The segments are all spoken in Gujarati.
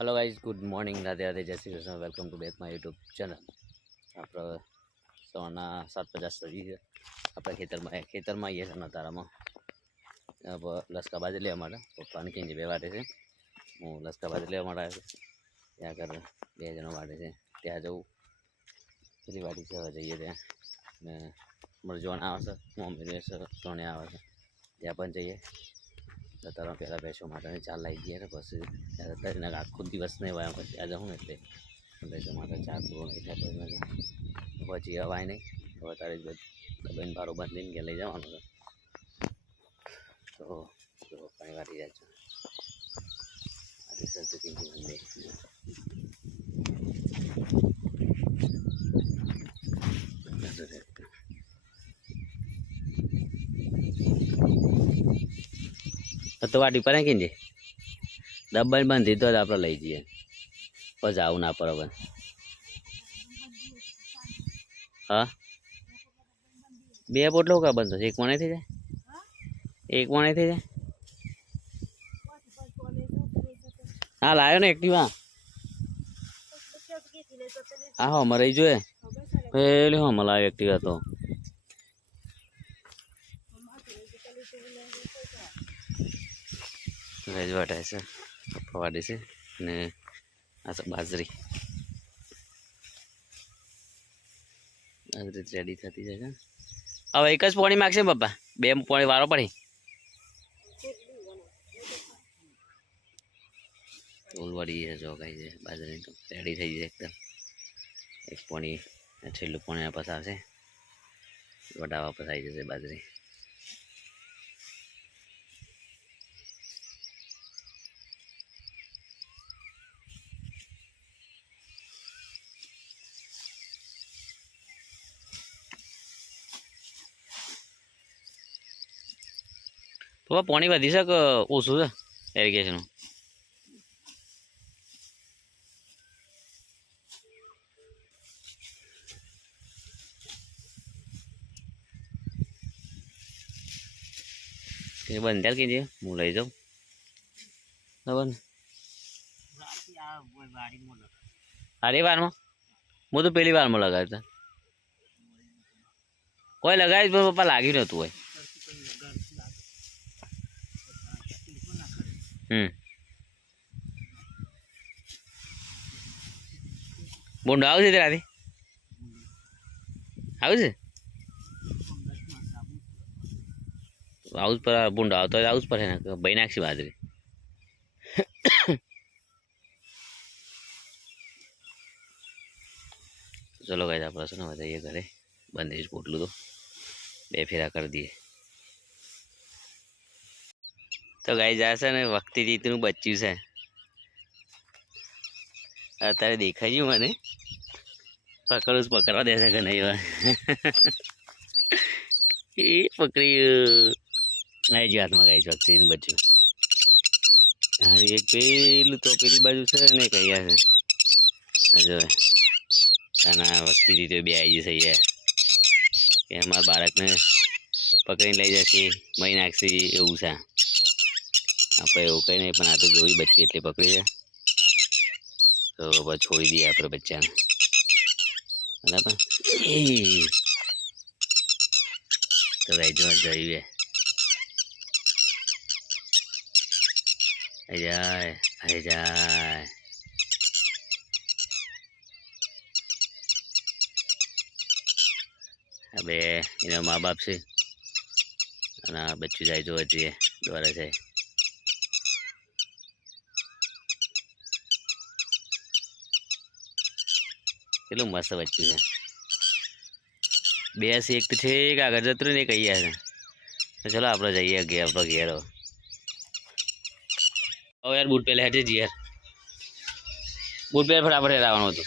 Hello guys, good morning, Radhe Radhe, जय Shri Krishna. Welcome to back my YouTube channel. આપણે સવારના 7:50 થઈ છે। આપણે ખેતરમાં આવીએ છીએ તારામાં। લસકા બાજરી લેવા માટે પપ્પાને કહીને બે વાટે છે। હું લસકા બાજરી લેવા માટે આવ્યો છું। ત્યાં આગળ બે જણો વાટે છે, ત્યાં જવું પેલી વાટી છે, જઈએ ત્યાં ને અમારે જોણ આવે છે, મમ્મી જોણે આવે છે, ત્યાં પણ જઈએ। તારા પહેલાં બેસવા માટે ચાર લાવી ગયા ને પછી અત્યારે આખો દિવસ નહીં વાય પછી આ જાઉં ને એટલે બેસવા માટે ચાર પૂરો નહીં થાય પછી હવાય નહીં। હવે તારે બેન ભારો બાંધીને કે લઈ જવાનું છે તો પાણી વાટી જાય છે આજે સરસ્વતી મંદિર તો વાટી પર કે ડબ્બા બાંધી તો જ આપણે લઈ જઈએ પછી આવું ના બરાબર। હા, બે પોટલો કા બંધ થશે? એક વણે થઈ જાય, એક વણે થઈ જાય। હા લાવ્યો ને એક્ટિવા। હા હો મરે જોઈએ પેલી હો લાવ્યો એક્ટિવા તો વેજવાટા છે, ફવાડી છે ને આ બાજરી રેડી થતી જાય છે। હવે એક જ પોણી માગશે પપ્પા, બે પોણી વારો પડી ઉલવાડી જો કાંઈ છે બાજરી તો રેડી થઈ જાય એકદમ। એક પોણી છેલ્લું પોણી વાપસ આવશે, વડા વાપસ આવી જશે બાજરી। પપ્પા પાણી વધી છે કે ઓછું છે એરિગેશન? બંધ ત્યાર કીધે હું લઈ જાઉં બરાબર। અરે વારમાં હું તો પેલી વારમાં લગાવ્યો હતો, કોઈ લગાવી પણ પપ્પા લાગ્યું નતું હોય। બોન્ડો આવું છે ત્યાંથી આવું છે આવું જ પર બોન્ડો આવતો હોય આવું જ પર ને ભાઈ નાખશી બાજરી। ચલો ગાઈસ આપણે છે ને જઈએ ઘરે, બંધ પોટલું તો બે ફેરા કરી દઈએ। તો ગાઈસ આ છે ને વખતી રીતનું બચ્યું છે, અત્યારે દેખાઈ ગયું મને, પકડવા દેશે કે નહીં? એ પકડ્યું આવી જ હાથમાં ગાઈસ વખતીનું બચ્યું। હા એક પેલું તો પેલી બાજુ છે ને કયા છે જો આના વખતીથી તો બે આવી જશે યાર કે અમારા બાળકને પકડીને લઈ જશે મહી નાખશે એવું છે। આપણે એવું કંઈ નહીં પણ આ તો જોઈ બચ્ચી એટલે પકડી જાય તો બસ છોડી દઈએ આપણે બચ્ચાને બરાબર। તો રાઈજો જોઈએ આવી જાય આવી જાય। હવે એના મા બાપ છે અને બચ્ચું જાય જોવા જઈએ દ્વારા જાય। કેટલું મસ્ત બચ્ચું છે, બે એક તો છે એક આગળ જતું ને કહીએ છે। ચલો આપણે જઈએ ઘેર, આપણો ઘેર। હવે યાર બૂટ પહેલે હેઠે જ યાર, બૂટ પહેલે ફટાફટ હેરાવાનું હતું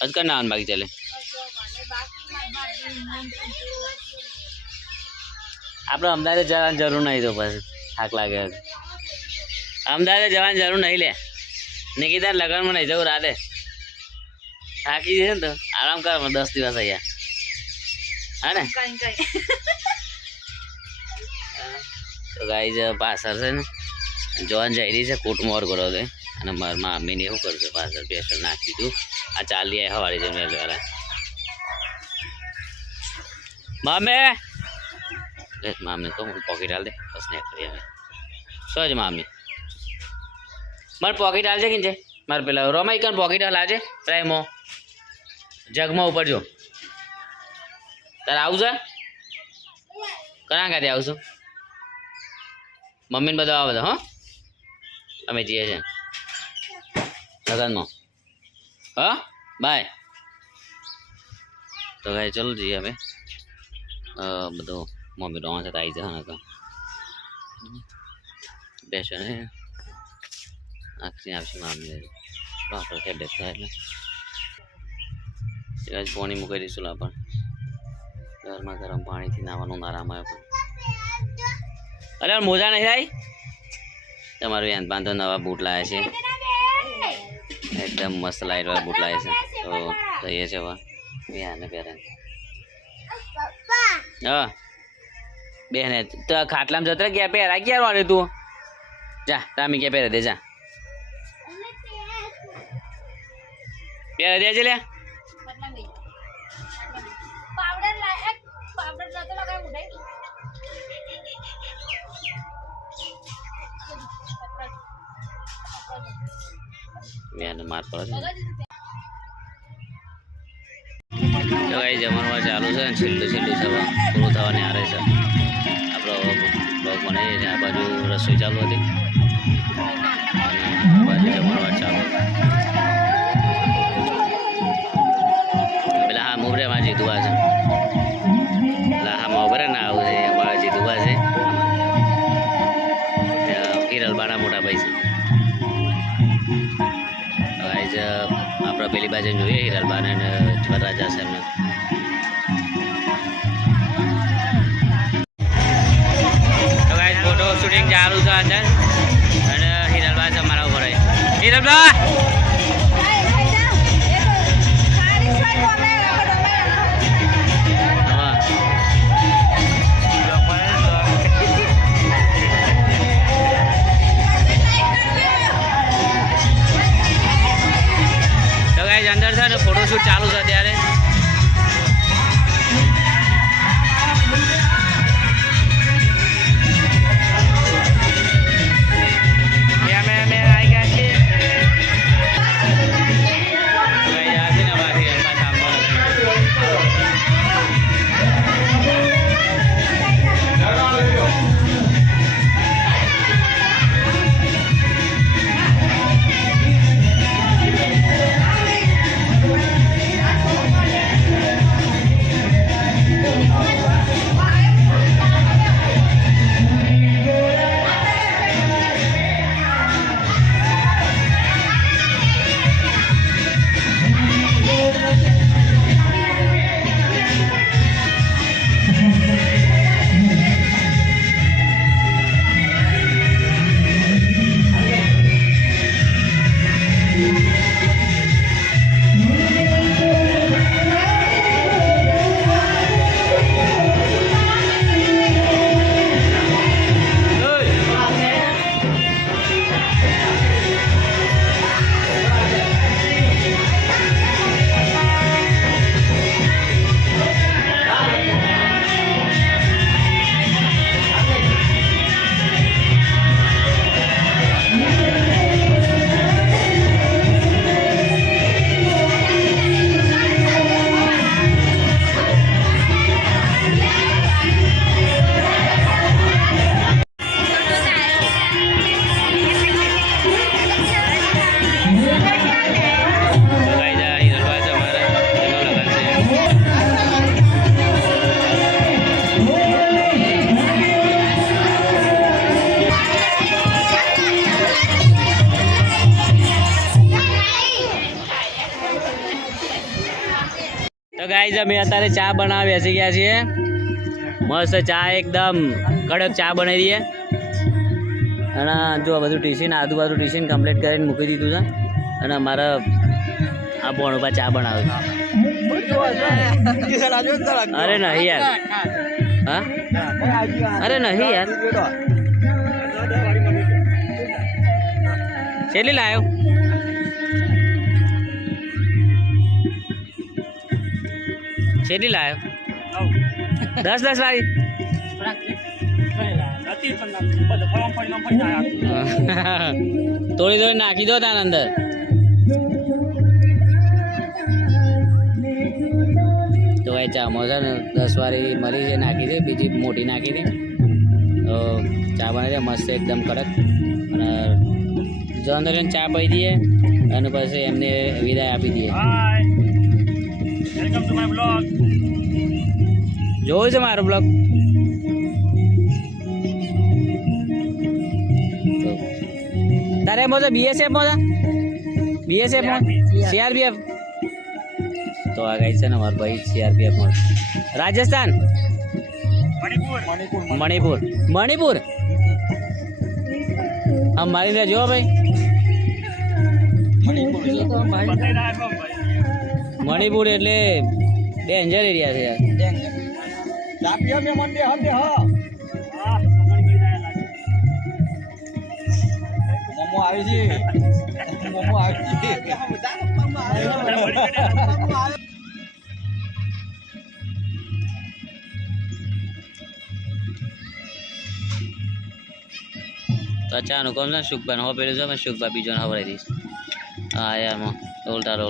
હજ કર ના બાકી ચાલે। આપણે અમદાવાદ જવાની જરૂર નહીં તો પછી થાક લાગે, અમદાવાદ જવાની જરૂર નહીં લે નિકિતા લગ્નમાં નહીં જવું રાતે થાકી જશે ને તો આરામ કર 10 દિવસ અહીંયા હા ને। તો ગાઈસ પાછળ છે ને જોવાન જઈ રહી છે કોટ મોર કરો દે અને મારા મામીને એવું કરશે પાછળ પેશન નાખી દીધું આ ચાલી આ હવારી જઈને વેલા મામી તો હું પોકેટ હાલ દે બસ ને કરી હવે સજ મામી મારે પોકેટ હાલ છે કે છે મારે પેલા રોમાઈ કન પોકેટ હાલ આજે પ્રાઈમો જગમાં ઉપર જો તારે આવું છે કના ખાતે આવશું મમ્મીને બધા આવો બધા હો અમે જઈએ છીએ લગનમાં હા બાય તો ભાઈ ચલો જઈએ અમે બધું મમ્મી રોવા છે આવી જાય ને બેસે ને આખી આવશે મામી ડોક્ટર કે બેઠા એટલે આજ પાણી મૂકી દઈશું પણ ઘરમાં ગરમ પાણીથી નાવાનું આરામ આવ્યો પણ અરે મોજા નહીં થાય તમારું યાદ બાંધો નવા બૂટ લાવ્યા છે એકદમ મસ્ત લાઇટ વાળા બૂટ લાવ્યા છે તો જઈએ છે હવે યાને પહેરે હા બેન તો ખાટલામાં જતા ગયા પહેરા ક્યાં વાળે તું જા તામી ક્યાં પહેરે દે જા પહેરે દે છે લે મેં માર પડે તો કઈ જમણવાર ચાલુ છે છેલ્લું છે પૂરું થવાની આરે છે આપણો બ્લોગ બનાવીએ છીએ આ બાજુ રસોઈ ચાલુ હતી અને આ બાજુ જમણવાર ચાલુ પેલા હા મોબરેમાં જીતુવા છે પેલા હા મોબરે ના આવું છે અમારા જીતુવા છે હિરલબાના મોટા ભાઈ છે આપણે પેલી બાજુ જોઈએ હિરલબાન અને વરરાજા છે એમને તો ગાઈસ ફોટો શૂટિંગ ચાલુ છે અંદર અને હિરલબા છે અમારા ઉપર હિરલબા અંદર છે ને ફોટોશૂટ ચાલુ છે અત્યારે ગાઈસ અમે અત્યારે ચા બનાવવા બેસી ગયા છીએ મસ્ત ચા એકદમ કડક ચા બનાવી દઈએ અને જો બધું ટીશીન આજુબાજુ ટીશીન કમ્પ્લીટ કરીને મૂકી દીધું છે અને અમારા આ ભણવા ચા બનાવે અરે નહીં યાર હા અરે નહીં યાર કેટલી લાવ્યો? કેટલી લાવ્યો? 10 વાળી. થોડી નાખી દો તાર અંદર. તો ભાઈ ચામાં છે ને 10 વાળી મરી છે, નાખી દે. બીજી મોટી નાખી દે તો ચા બને છે મસ્ત એકદમ કડક. અને જો અંદર ચા પી દઈએ અને પછી એમને વિદાય આપી દઈએ. જોયું છે મારો બ્લોગ? તારે એમ બોલતો BSF માં BSF માં CRPF. તો આ ગઈ છે ને મારો ભાઈ CRPF માં. રાજસ્થાન, મણિપુર. આમ મારી ત્યાં જો ભાઈ, મણિપુર એટલે ડેન્જર એરિયા છે યાર. મોમો આવી છે. તો ચાનું કોમ છે સુખભાઈ હો પેલું છે મેં સુખભાઈ બીજો ખવડાવી દઈશ. હા યારમાં રોલતા તો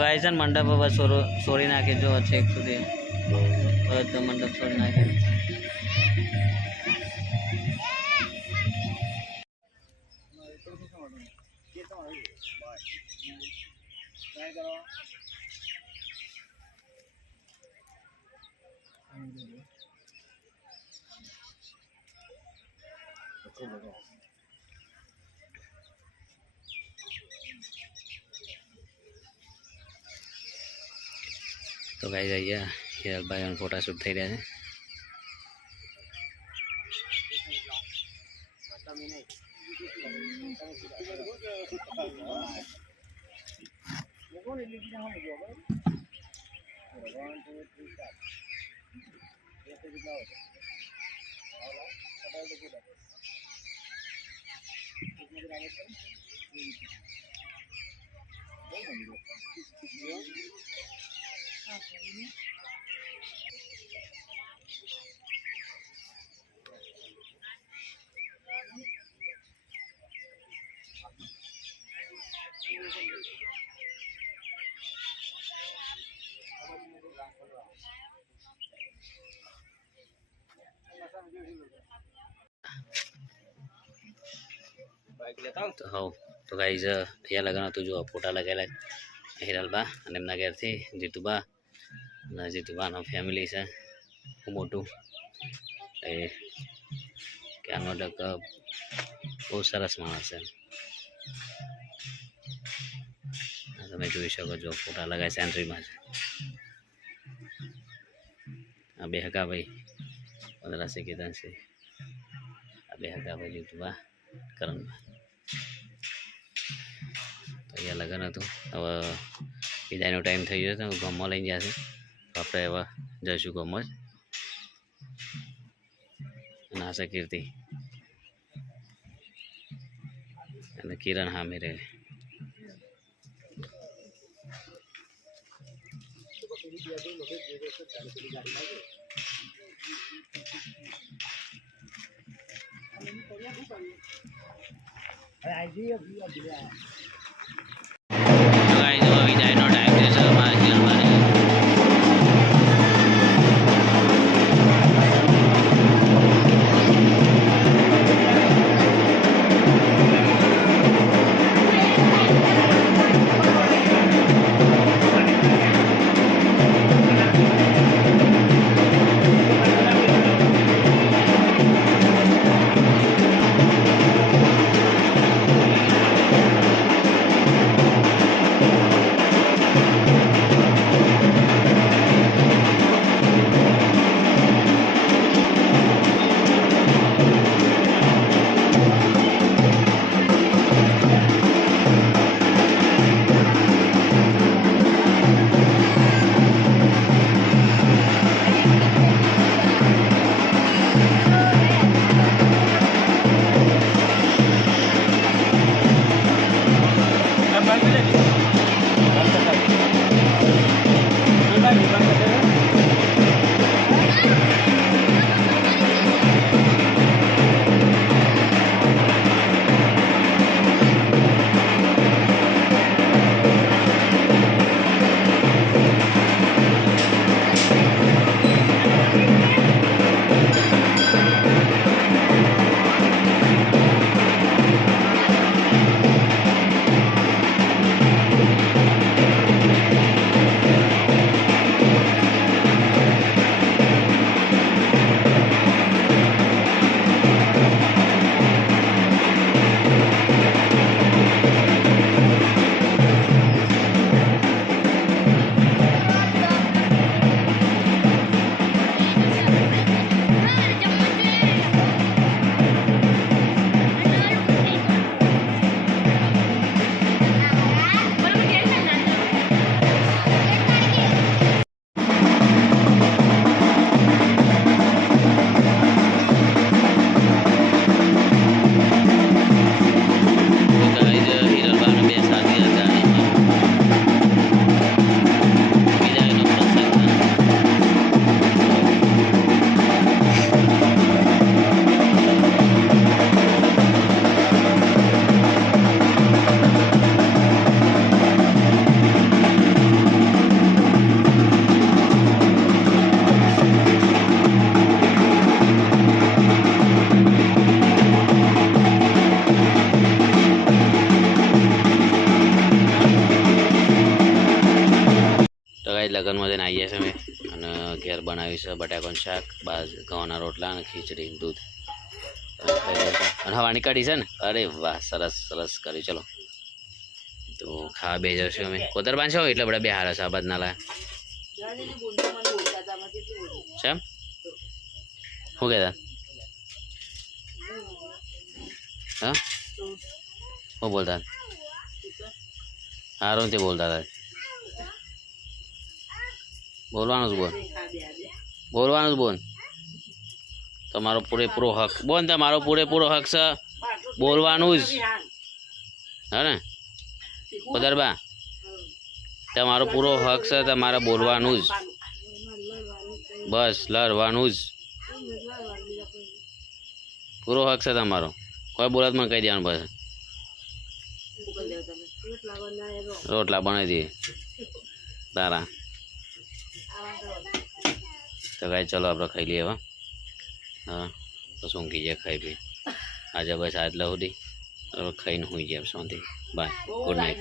ભાઈ છે ને મંડપ બસ સોરી નાખી જો છેક સુધી તો મંડપ છોડી નાખે. તો ગાઈસ અહીંયા હિરલભાઈ ફોટા શૂટ થઈ રહ્યા છે. તો ગાઈઝ અહીંયા લગન હતું જો ફોટા લગાવેલા હિરલબા અને એમના ઘેરથી જીતુબા અને જીતુબાનો ફેમિલી છે ખૂબ મોટું. એ ક્યાંનો બહુ સરસ માણસ છે. તમે જોઈ શકો છો ફોટા લગાવે છે એન્ટ્રીમાં છે. આ બે હકા ભાઈ 15 કેતન છે. આ બે હકા ભાઈ જીતુબા કરણભાઈ. તો અહીંયા લગન હતું. હવે વિદાયનો ટાઈમ થઈ ગયો તો ગામમાં લઈ ગયા છે. તો આપણે હવે જઈશું ગામમાં જ. અને આશા કીર્તિ અને કિરણ હા મેરે વિદાયનો ટાઈમ છે અમારા જીવનમાં. લગ્નમાં જઈને આવીએ છીએ અમે અને ઘેર બનાવ્યું છે બટાકાનું શાક ઘઉંના રોટલા અને ખીચડી દૂધ અને હવાની કઢી છે ને અરે વાહ સરસ સરસ કર્યું ચલો તો ખાવા બે જશું અમે કોતર બાંધશો એટલે બધા બે હારા છે આ બાદ ના લાય છે એમ શું કહેતા હા શું બોલતા હારું તે બોલતા હતા બોલવાનું જ બોલ બોલવાનું જ બોલ તમારો પૂરેપૂરો હક બોલ તમારો પૂરેપૂરો હક છે બોલવાનું જ હા ને પદરબા તમારો પૂરો હક છે તમારે બોલવાનું જ બસ લડવાનું જ પૂરો હક છે તમારો કોઈ બોલત મને કહી દેવાનું બસ રોટલા બનાવી દઈએ તારા તો ભાઈ ચલો આપણે ખાઈ લઈએ હવે હા બસ ઊંઘી જાય ખાઈ પી આજે બસ આટલા સુધી ખાઈને હોઈ જાય શાંતિ બાય ગુડ નાઇટ